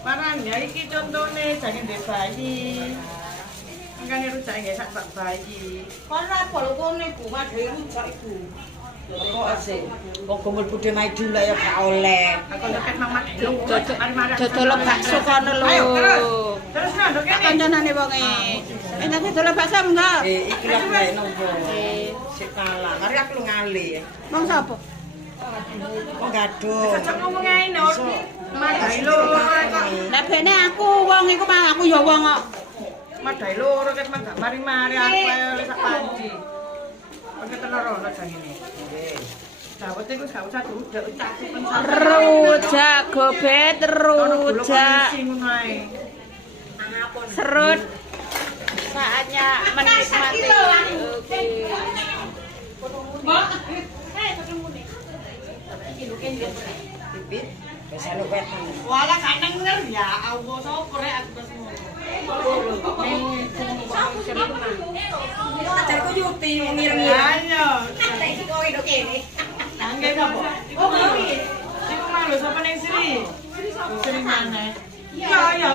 Marane iki contone jange ndek bayi. Makane rujak nggih sak bayi. Kon apa lho kene Bu, madhe rujak iku. Kok asik. Wong gumul budhe maidu lah ya gak oleh. Aku ndek mamat Dodol bakso kono lho. Terus ndok kene. Kancanane wonge. Enak dodol bakso enggak? Iki lak nek nopo. Sik kalah. Mari aku lu ngali. Wong sapa? Wong gaduh. Cocok ngomong ae Nur. Madai loro kok. Lah bene aku wong iku mah aku ya wong kok. Madai loro ket gak mari-mari aku sak panci. Pakai telur ono jangene. Dawet iku gak usah duduk cakupen Rujak gobet, rujak ngono ae. serut. Saatnya menikmati. Oke. Bibit. Wis anu wetan. Wala gak denger ya Allah sapa rek aku terus ngono. Ajarku Yuti wong ireng. Ayo. Iki kok ndok kene. Nangge sapa? Oh, iku malu sapa ning Sri? Sri mana? Ya ya